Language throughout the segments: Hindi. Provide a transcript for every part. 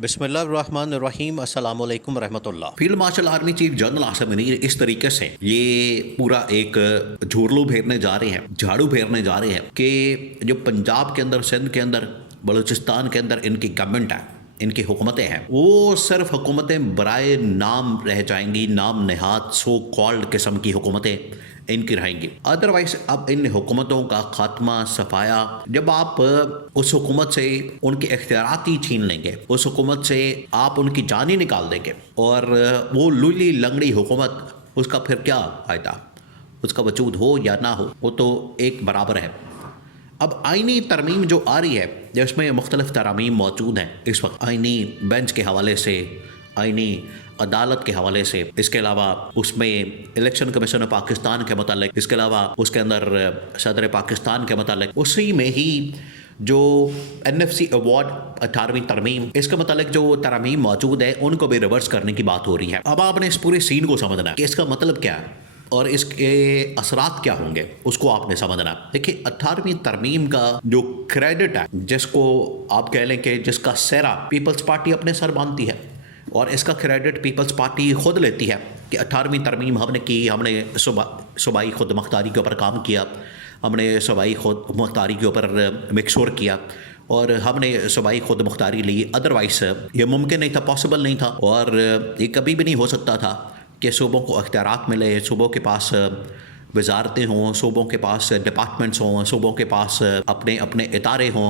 बिस्मिल्लाहिर्रहमानिर्रहीम अस्सलाम वालेकुम रहमतुल्लाह। Field marshal army chief general Asim Munir इस तरीके से ये पूरा एक झूरलू फेरने जा रहे हैं, झाड़ू फेरने जा रहे हैं कि जो पंजाब के अंदर, सिंध के अंदर, बलूचिस्तान के अंदर इनकी गवर्नमेंट है, इनकी हुकूमतें हैं, वो सिर्फ हुकूमतें बराए नाम रह जाएंगी, नाम नहाद सो कॉल्ड किस्म की हुकूमतें इनकी रहेंगी। अदरवाइज अब इन हुकूमतों का खात्मा, सफाया, जब आप उस हुकूमत से उनके इख्तियारात ही छीन लेंगे, उस हुकूमत से आप उनकी जान ही निकाल देंगे और वो लूली लंगड़ी हुकूमत, उसका फिर क्या फ़ायदा? उसका वजूद हो या ना हो, वो तो एक बराबर है। अब आइनी तरमीम जो आ रही है, जिसमें मुख्तलिफ तरामीम मौजूद हैं इस वक्त, आइनी बेंच के हवाले से, आइनी अदालत के हवाले से, इसके अलावा उसमें इलेक्शन कमीशन ऑफ पाकिस्तान के मतलब, इसके अलावा उसके अंदर सदर पाकिस्तान के मतलब, उसी में ही जो NFC अवार्ड 18वीं तरमीम, इसके मतलब जो तरामीम मौजूद है उनको भी रिवर्स करने की बात हो रही है। अब आपने इस पूरे सीन को समझना है कि इसका मतलब क्या है और इसके असरात क्या होंगे, उसको आपने समझना। देखिए, 18वीं तरमीम का जो क्रेडिट है, जिसको आप कह लें कि जिसका सेहरा पीपल्स पार्टी अपने सर बांधती है, और इसका क्रेडिट पीपल्स पार्टी खुद लेती है कि 18वीं तरमीम हमने की, हमने सूबाई खुद मुख्तारी के ऊपर काम किया, हमने सूबाई खुद मुख्तारी के ऊपर मिक्सोर किया और हमने सूबाई खुद मुख्तारी ली। अदरवाइज ये मुमकिन नहीं था, पॉसिबल नहीं था, और ये कभी भी नहीं हो सकता था कि सूबों को अख्तियारात मिले, सूबों के पास वजारतें हों, सूबों के पास डिपार्टमेंट्स हों, सूबों के पास अपने अपने इदारे हों,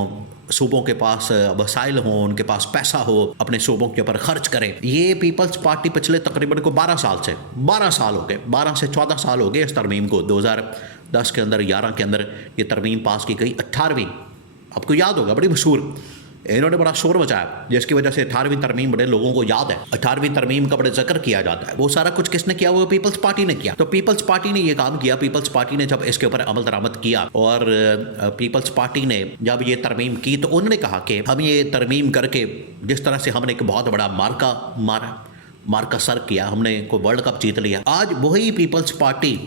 सूबों के पास वसाइल हों, उनके पास पैसा हो, अपने सूबों के ऊपर खर्च करें। ये पीपल्स पार्टी पिछले तकरीबन को 12 साल हो गए, 12 से 14 साल हो गए इस तरमीम को। 2010 के अंदर, 11 के अंदर ये तरमीम पास की गई। 18वीं, आपको याद होगा, बड़ी मशहूर, इन्होंने बड़ा शोर मचाया, जिसकी वजह से 18वीं तरमीम बड़े लोगों को याद है। 18वीं तरमीम का बड़े जिक्र किया जाता है। वो सारा कुछ किसने किया? वो पीपल्स पार्टी ने किया। तो पीपल्स पार्टी ने ये काम किया। पीपल्स पार्टी ने जब इसके ऊपर अमल दरामद किया और पीपल्स पार्टी ने जब ये तरमीम की, तो उन्होंने कहा कि हम ये तरमीम करके, जिस तरह से हमने एक बहुत बड़ा मार्का सर किया, हमने कोई वर्ल्ड कप जीत लिया, आज वही पीपल्स पार्टी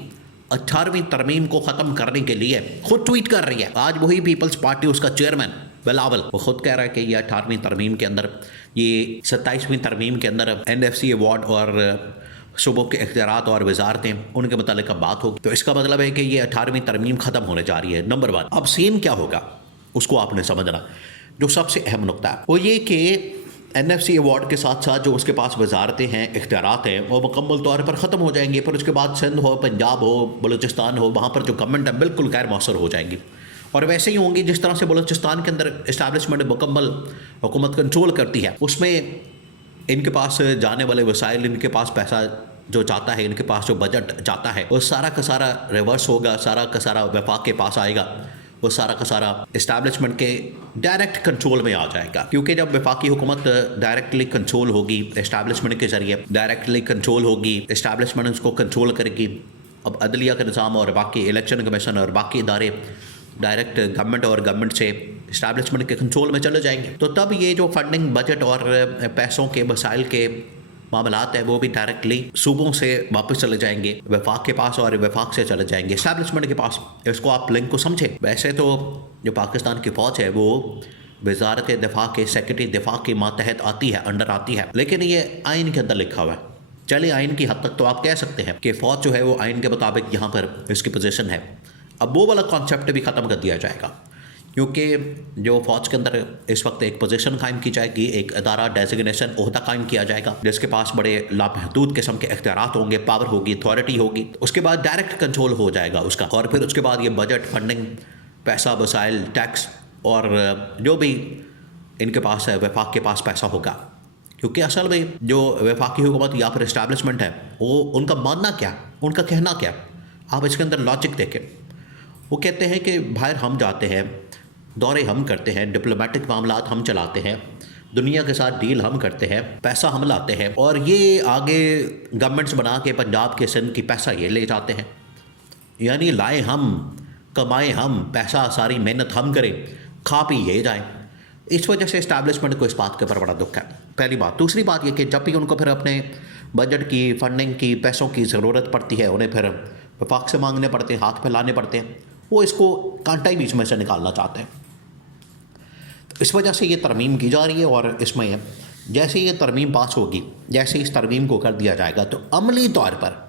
18वीं तरमीम को ख़त्म करने के लिए खुद ट्वीट कर रही है। आज वही पीपल्स पार्टी, उसका चेयरमैन बिलावल, वो खुद कह रहा है कि ये 18वीं तरमीम के अंदर, ये 27वीं तरमीम के अंदर NFC अवार्ड और सूबों के इख्तियारात और वजारतें, उनके मतलब अब बात होगी। तो इसका मतलब है कि ये 18वीं तरमीम ख़त्म होने जा रही है, नंबर 1। अब सीन क्या होगा उसको आपने समझना। जो सबसे अहम नुकता है वो ये कि NFC अवार्ड के साथ साथ जो उसके पास वजारतें हैं, इख्तियारात हैं, वो मुकम्मल तौर पर ख़त्म हो जाएंगे। फिर उसके बाद सिंध हो, पंजाब हो, बलूचिस्तान हो, वहाँ पर जो गवर्नमेंट है बिल्कुल गैर मौसर हो जाएंगी। और वैसे ही होंगी जिस तरह से बलूचिस्तान के अंदर इस्टेब्लिशमेंट मुकम्मल हुकूमत कंट्रोल करती है। उसमें इनके पास जाने वाले वसाइल, इनके पास पैसा जो जाता है, इनके पास जो बजट जाता है, वो सारा का सारा रिवर्स होगा, सारा का सारा वफाक के पास आएगा, वो सारा का सारा इस्टेब्लिशमेंट के डायरेक्ट कंट्रोल में आ जाएगा। क्योंकि जब वफाकी हुकूमत डायरेक्टली कंट्रोल होगी, इस्टेब्लिशमेंट के ज़रिए डायरेक्टली कंट्रोल होगी, इस्टेब्लिशमेंट उसको कंट्रोल करेगी। अब अदलिया का निज़ाम और बाकी इलेक्शन कमीशन और बाकी इदारे डायरेक्ट गवर्नमेंट और गवर्नमेंट से इस्टेब्लिशमेंट के कंट्रोल में चले जाएंगे, तो तब ये जो फंडिंग, बजट और पैसों के वसाइल के मामलात है, वो भी डायरेक्टली सूबों से वापस चले जाएंगे वफाक के पास, और वफाक से चले जाएंगे इस्टेब्लिशमेंट के पास। इसको आप लिंक को समझें। वैसे तो जो पाकिस्तान की फ़ौज है वो वजारत दिफा के, सेक्रेटरी दिफा के मातहत आती है, अंडर आती है, लेकिन ये आइन के अंदर लिखा हुआ है। चलिए, आइन की हद तक तो आप कह सकते हैं कि फ़ौज जो है वो आइन के मुताबिक यहाँ पर इसकी पोजीशन है। अब वो वाला कॉन्सेप्ट भी ख़त्म कर दिया जाएगा, क्योंकि जो फ़ौज के अंदर इस वक्त एक पोजीशन कायम की जाएगी, एक अदारा, डेजिग्नेशन, ओहदा कायम किया जाएगा, जिसके पास बड़े लामहदूद किस्म के इख्तियारात होंगे, पावर होगी, अथॉरिटी होगी। उसके बाद डायरेक्ट कंट्रोल हो जाएगा उसका, और फिर उसके बाद ये बजट, फंडिंग, पैसा, वसाइल, टैक्स और जो भी इनके पास है, वफाक के पास पैसा होगा। क्योंकि असल में जो वफाकी हुकूमत या फिर इस्टेब्लिशमेंट है, वो उनका मानना क्या, उनका कहना क्या, आप इसके अंदर लॉजिक देखें। वो कहते हैं कि बाहर हम जाते हैं, दौरे हम करते हैं, डिप्लोमेटिक मामलात हम चलाते हैं, दुनिया के साथ डील हम करते हैं, पैसा हम लाते हैं, और ये आगे गवर्नमेंट्स बना के पंजाब के, सिंध की पैसा ये ले जाते हैं। यानी लाए हम, कमाए हम, पैसा सारी मेहनत हम करें, खा पी ये जाएँ। इस वजह से इस्टेब्लिशमेंट को इस बात के ऊपर बड़ा दुख है, पहली बात। दूसरी बात ये कि जब भी उनको फिर अपने बजट की, फंडिंग की, पैसों की ज़रूरत पड़ती है, उन्हें फिर वफाक से मांगने पड़ते हैं, हाथ फैलाने पड़ते हैं, वो इसको कांटा ही बीच में से निकालना चाहते हैं। इस वजह से ये तरमीम की जा रही है और इसमें जैसे ये तरमीम पास होगी, जैसे इस तरमीम को कर दिया जाएगा, तो अमली तौर पर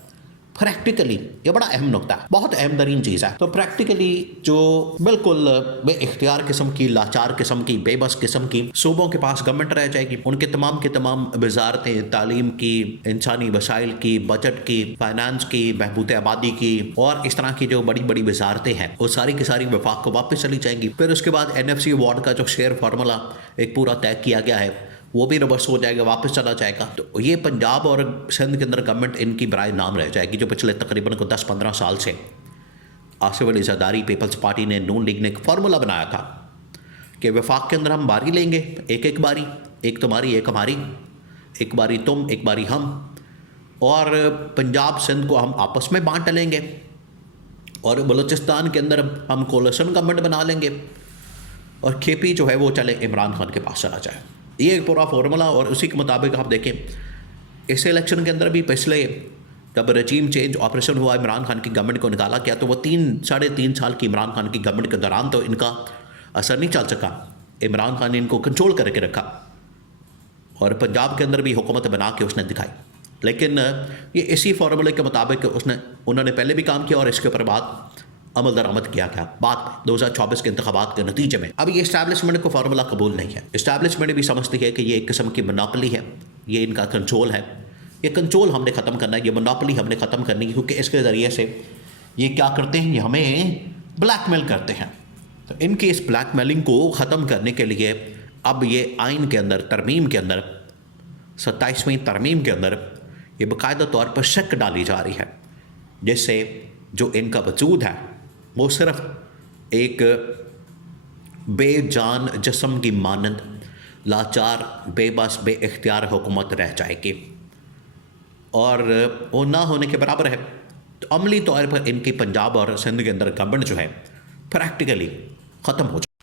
प्रैक्टिकली ये बड़ा अहम नुकता है, बहुत अहम तरीन चीज़ है। तो प्रैक्टिकली जो बिल्कुल बेइख्तियार किस्म की, लाचार किस्म की, बेबस किस्म की सूबों के पास गवर्नमेंट रह जाएगी। उनके तमाम के तमाम वजारतें, तालीम की, इंसानी वसाइल की, बजट की, फाइनेंस की, बहबूद आबादी की और इस तरह की जो बड़ी बड़ी वजारतें हैं वो सारी की सारी वफाक को वापस चली जाएंगी। फिर उसके बाद NFC अवार्ड का जो शेयर फार्मूला एक पूरा तय किया गया है वो भी रिवर्स हो जाएगा, वापस चला जाएगा। तो ये पंजाब और सिंध के अंदर गवर्नमेंट इनकी बराए नाम रह जाएगी, जो पिछले तकरीबन को 10-15 साल से आसिफ अली ज़रदारी पीपल्स पार्टी ने, नून लीग ने एक फार्मूला बनाया था कि वफाक के अंदर हम बारी लेंगे, एक बारी, एक तुम्हारी एक हमारी, एक बारी तुम एक बारी हम, और पंजाब सिंध को हम आपस में बांट लेंगे, और बलूचिस्तान के अंदर हम कोलिशन गवर्नमेंट बना लेंगे, और KP जो है वो चले इमरान खान के पास चला जाए। ये एक पूरा फार्मूला। और उसी के मुताबिक आप देखें इस इलेक्शन के अंदर भी पिछले जब रजीम चेंज ऑपरेशन हुआ, इमरान खान की गवर्नमेंट को निकाला गया, तो वो 3-3.5 साल की इमरान खान की गवर्नमेंट के दौरान तो इनका असर नहीं चल सका। इमरान खान ने इनको कंट्रोल करके रखा और पंजाब के अंदर भी हुकूमत बना के उसने दिखाई। लेकिन ये इसी फार्मूले के मुताबिक उन्होंने पहले भी काम किया और इसके ऊपर बाद अमल दरामद किया गया बाद में 2024 के इंतखाबात के नतीजे में। अब ये इस्टेब्लिशमेंट को फार्मूला कबूल नहीं है। इस्टेब्लिशमेंट भी समझती है कि ये एक किस्म की मोनोपोली है, ये इनका कंट्रोल है, ये कंट्रोल हमने ख़त्म करना है, ये मोनोपोली हमने ख़त्म करनी है, क्योंकि इसके ज़रिए से ये क्या करते हैं, ये हमें ब्लैकमेल करते हैं। तो इनकी इस ब्लैकमेलिंग को ख़त्म करने के लिए अब ये आइन के अंदर, तरमीम के अंदर, 27वीं तरमीम के अंदर ये बाकायदा तौर पर शक डाली जा रही है, जिससे जो इनका वजूद है वो सिर्फ एक बेजान जिस्म की मानंद लाचार, बेबस, बेइख्तियार हुकूमत रह जाएगी और वो ना होने के बराबर है। तो अमली तौर पर इनकी पंजाब और सिंध के अंदर गवर्नमेंट जो है प्रैक्टिकली ख़त्म हो जाए।